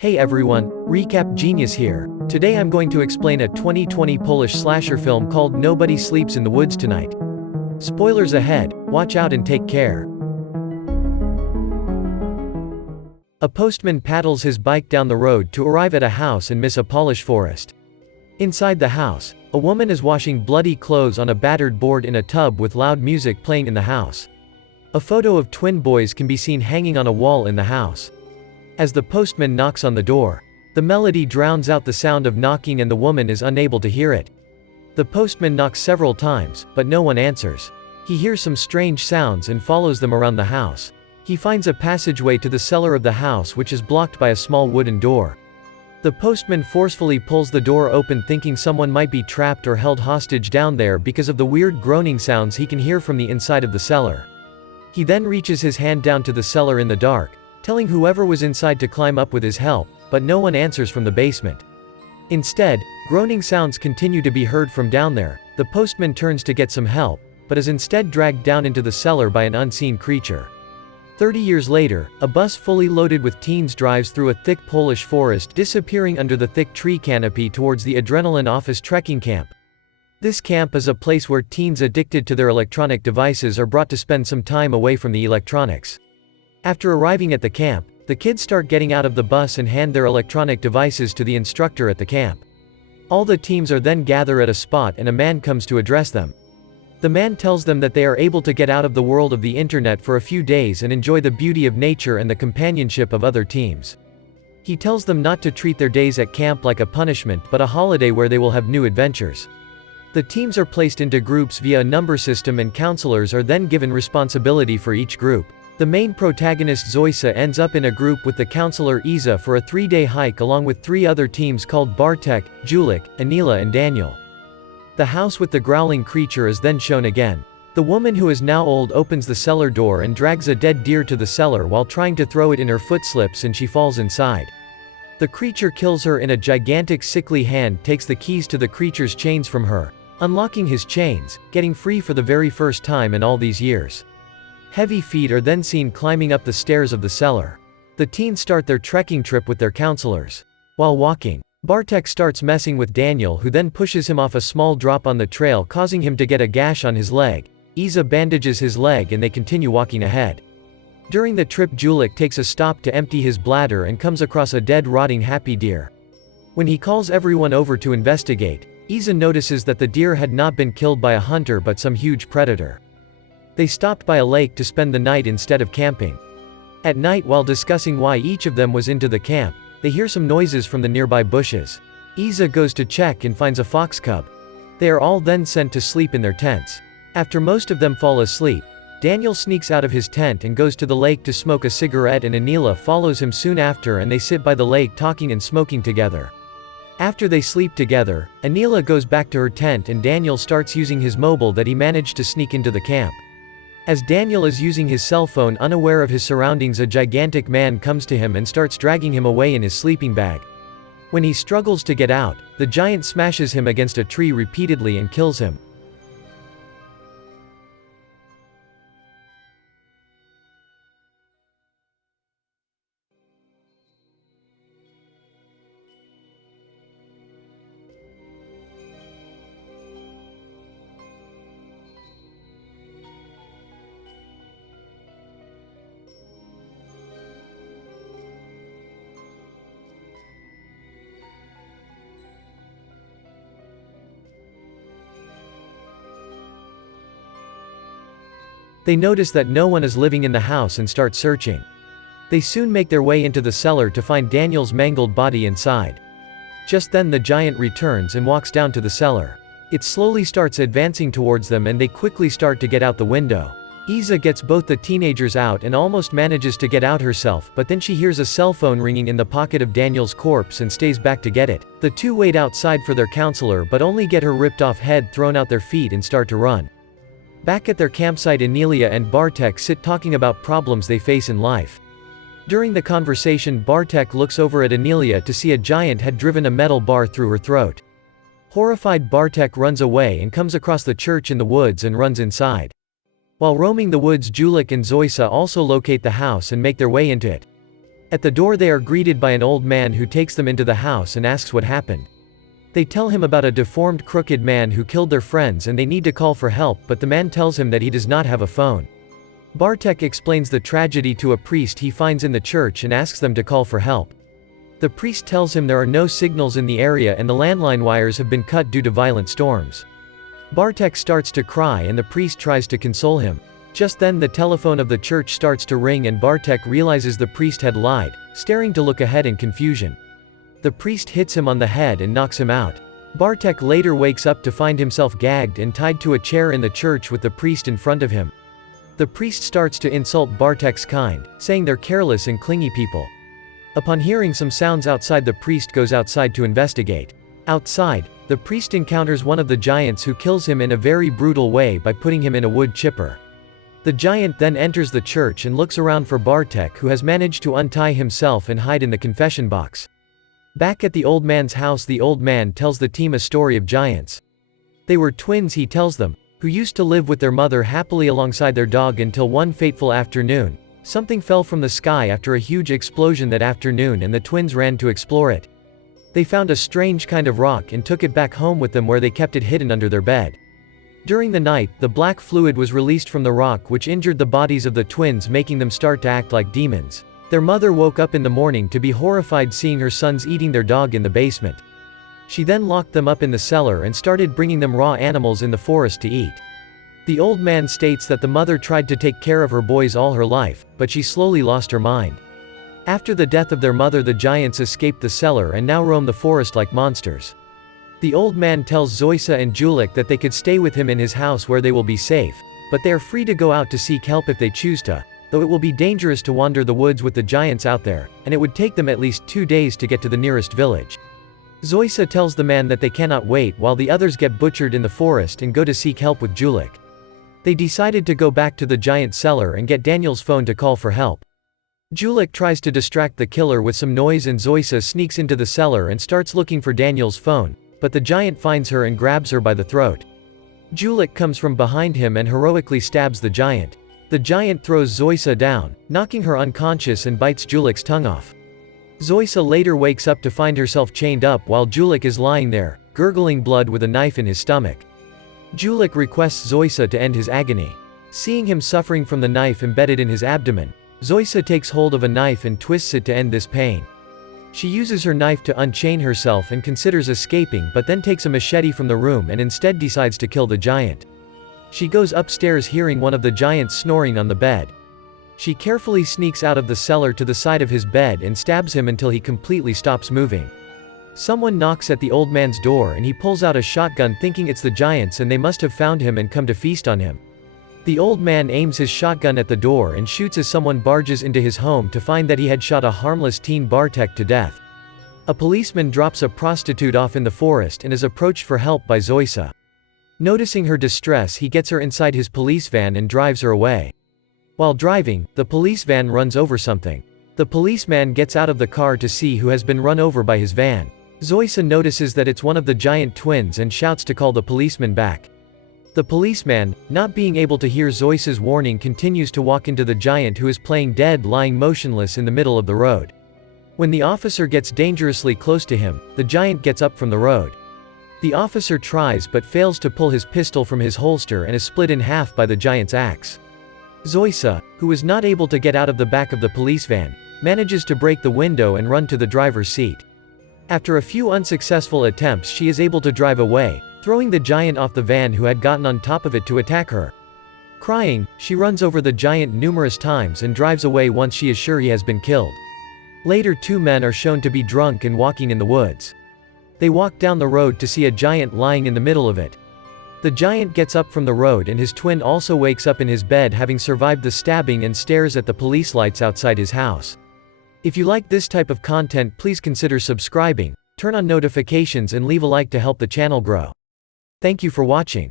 Hey everyone, Recap Genius here. Today I'm going to explain a 2020 Polish slasher film called Nobody Sleeps in the Woods Tonight. Spoilers ahead, watch out and take care. A postman paddles his bike down the road to arrive at a house and miss a Polish forest. Inside the house, a woman is washing bloody clothes on a battered board in a tub with loud music playing in the house. A photo of twin boys can be seen hanging on a wall in the house. As the postman knocks on the door, the melody drowns out the sound of knocking and the woman is unable to hear it. The postman knocks several times, but no one answers. He hears some strange sounds and follows them around the house. He finds a passageway to the cellar of the house which is blocked by a small wooden door. The postman forcefully pulls the door open thinking someone might be trapped or held hostage down there because of the weird groaning sounds he can hear from the inside of the cellar. He then reaches his hand down to the cellar in the dark, telling whoever was inside to climb up with his help, but no one answers from the basement. Instead, groaning sounds continue to be heard from down there. The postman turns to get some help, but is instead dragged down into the cellar by an unseen creature. 30 years later, a bus fully loaded with teens drives through a thick Polish forest, disappearing under the thick tree canopy towards the Adrenaline Office trekking camp. This camp is a place where teens addicted to their electronic devices are brought to spend some time away from the electronics. After arriving at the camp, the kids start getting out of the bus and hand their electronic devices to the instructor at the camp. All the teams are then gather at a spot and a man comes to address them. The man tells them that they are able to get out of the world of the internet for a few days and enjoy the beauty of nature and the companionship of other teams. He tells them not to treat their days at camp like a punishment but a holiday where they will have new adventures. The teams are placed into groups via a number system and counselors are then given responsibility for each group. The main protagonist Zoysa ends up in a group with the counselor Iza for a 3-day hike along with 3 other teams called Bartek, Julik, Anila and Daniel. The house with the growling creature is then shown again. The woman who is now old opens the cellar door and drags a dead deer to the cellar while trying to throw it in her foot slips and she falls inside. The creature kills her in a gigantic sickly hand takes the keys to the creature's chains from her, unlocking his chains, getting free for the very first time in all these years. Heavy feet are then seen climbing up the stairs of the cellar. The teens start their trekking trip with their counselors. While walking, Bartek starts messing with Daniel who then pushes him off a small drop on the trail causing him to get a gash on his leg. Iza bandages his leg and they continue walking ahead. During the trip Julik takes a stop to empty his bladder and comes across a dead rotting happy deer. When he calls everyone over to investigate, Iza notices that the deer had not been killed by a hunter but some huge predator. They stopped by a lake to spend the night instead of camping. At night while discussing why each of them was into the camp, they hear some noises from the nearby bushes. Iza goes to check and finds a fox cub. They are all then sent to sleep in their tents. After most of them fall asleep, Daniel sneaks out of his tent and goes to the lake to smoke a cigarette and Anila follows him soon after and they sit by the lake talking and smoking together. After they sleep together, Anila goes back to her tent and Daniel starts using his mobile that he managed to sneak into the camp. As Daniel is using his cell phone unaware of his surroundings, a gigantic man comes to him and starts dragging him away in his sleeping bag. When he struggles to get out, the giant smashes him against a tree repeatedly and kills him. They notice that no one is living in the house and start searching. They soon make their way into the cellar to find Daniel's mangled body inside. Just then the giant returns and walks down to the cellar. It slowly starts advancing towards them and they quickly start to get out the window. Iza gets both the teenagers out and almost manages to get out herself, but then she hears a cell phone ringing in the pocket of Daniel's corpse and stays back to get it. The two wait outside for their counselor but only get her ripped off head thrown out their feet and start to run. Back at their campsite Anilia and Bartek sit talking about problems they face in life. During the conversation Bartek looks over at Anilia to see a giant had driven a metal bar through her throat. Horrified Bartek runs away and comes across the church in the woods and runs inside. While roaming the woods Julik and Zoysa also locate the house and make their way into it. At the door they are greeted by an old man who takes them into the house and asks what happened. They tell him about a deformed crooked man who killed their friends and they need to call for help, but the man tells him that he does not have a phone. Bartek explains the tragedy to a priest he finds in the church and asks them to call for help. The priest tells him there are no signals in the area and the landline wires have been cut due to violent storms. Bartek starts to cry and the priest tries to console him. Just then the telephone of the church starts to ring and Bartek realizes the priest had lied, staring to look ahead in confusion. The priest hits him on the head and knocks him out. Bartek later wakes up to find himself gagged and tied to a chair in the church with the priest in front of him. The priest starts to insult Bartek's kind, saying they're careless and clingy people. Upon hearing some sounds outside, the priest goes outside to investigate. Outside, the priest encounters one of the giants who kills him in a very brutal way by putting him in a wood chipper. The giant then enters the church and looks around for Bartek, who has managed to untie himself and hide in the confession box. Back at the old man's house, the old man tells the team a story of giants. They were twins, he tells them, who used to live with their mother happily alongside their dog until one fateful afternoon, something fell from the sky after a huge explosion that afternoon and the twins ran to explore it. They found a strange kind of rock and took it back home with them where they kept it hidden under their bed. During the night, the black fluid was released from the rock which injured the bodies of the twins, making them start to act like demons. Their mother woke up in the morning to be horrified seeing her sons eating their dog in the basement. She then locked them up in the cellar and started bringing them raw animals in the forest to eat. The old man states that the mother tried to take care of her boys all her life, but she slowly lost her mind. After the death of their mother, the giants escaped the cellar and now roam the forest like monsters. The old man tells Zoysa and Julik that they could stay with him in his house where they will be safe, but they are free to go out to seek help if they choose to, though it will be dangerous to wander the woods with the giants out there, and it would take them at least 2 days to get to the nearest village. Zoysa tells the man that they cannot wait while the others get butchered in the forest and go to seek help with Julik. They decided to go back to the giant cellar and get Daniel's phone to call for help. Julik tries to distract the killer with some noise and Zoysa sneaks into the cellar and starts looking for Daniel's phone, but the giant finds her and grabs her by the throat. Julik comes from behind him and heroically stabs the giant. The giant throws Zoysa down, knocking her unconscious and bites Julik's tongue off. Zoysa later wakes up to find herself chained up while Julik is lying there, gurgling blood with a knife in his stomach. Julik requests Zoysa to end his agony. Seeing him suffering from the knife embedded in his abdomen, Zoysa takes hold of a knife and twists it to end this pain. She uses her knife to unchain herself and considers escaping, but then takes a machete from the room and instead decides to kill the giant. She goes upstairs hearing one of the giants snoring on the bed. She carefully sneaks out of the cellar to the side of his bed and stabs him until he completely stops moving. Someone knocks at the old man's door and he pulls out a shotgun thinking it's the giants and they must have found him and come to feast on him. The old man aims his shotgun at the door and shoots as someone barges into his home to find that he had shot a harmless teen Bartek to death. A policeman drops a prostitute off in the forest and is approached for help by Zoysa. Noticing her distress, he gets her inside his police van and drives her away. While driving, the police van runs over something. The policeman gets out of the car to see who has been run over by his van. Zoysa notices that it's one of the giant twins and shouts to call the policeman back. The policeman, not being able to hear Zoysa's warning, continues to walk into the giant who is playing dead lying motionless in the middle of the road. When the officer gets dangerously close to him, the giant gets up from the road. The officer tries but fails to pull his pistol from his holster and is split in half by the giant's axe. Zoysa, who was not able to get out of the back of the police van, manages to break the window and run to the driver's seat. After a few unsuccessful attempts, she is able to drive away, throwing the giant off the van who had gotten on top of it to attack her. Crying, she runs over the giant numerous times and drives away once she is sure he has been killed. Later, 2 men are shown to be drunk and walking in the woods. They walk down the road to see a giant lying in the middle of it. The giant gets up from the road and his twin also wakes up in his bed having survived the stabbing and stares at the police lights outside his house. If you like this type of content, please consider subscribing, turn on notifications and leave a like to help the channel grow. Thank you for watching.